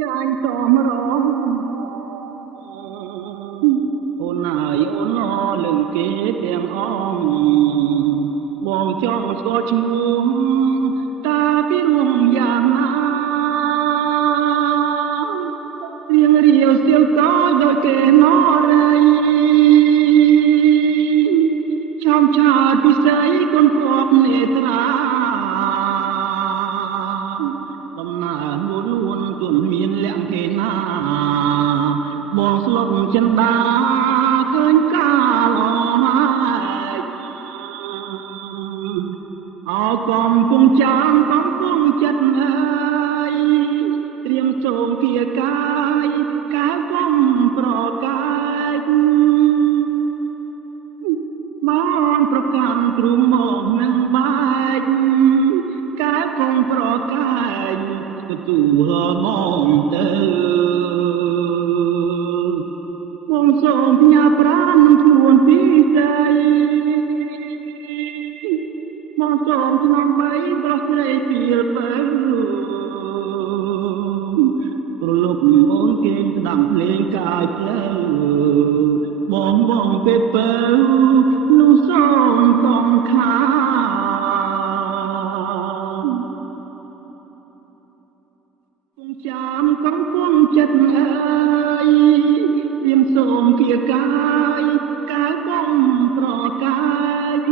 ចាញ់តមរងអូនហើយអូនលឹងគេទាំងអងបងចង់ស្គាល់ឈ្មោះតាពីរួមយ៉ាងណារៀងរាវសៀវតដូចគេណរៃឆោមឆាតពិសីគុនពកនេត្រាដំណើរមួយនួនទុនមានលក្ខគេណាបងស្លុកចិនដាឃើញកាលហើយអោកំពុងចាំកំពុងចិត្តហើយត្រៀមសូមគៀកាយកាវកំប្រកាយបានប្រកាន់ទ្រូងមកនឹងបែកកាវកំប្រកាយទទួលមកទៅបងសូមផ្ញើប្រាណខ្លួនពីដីមកសូមឆ្នាំបីប្រស្រីពីលបើប្រលប់អូនគេស្ដាប់ភ្លេងកាយផ្លូវបងពេលបើនោះសូមកងខាគង់ចាំកំពុងចិត្តអើយទៀមសូមគៀកាយកាយបងប្រកាយ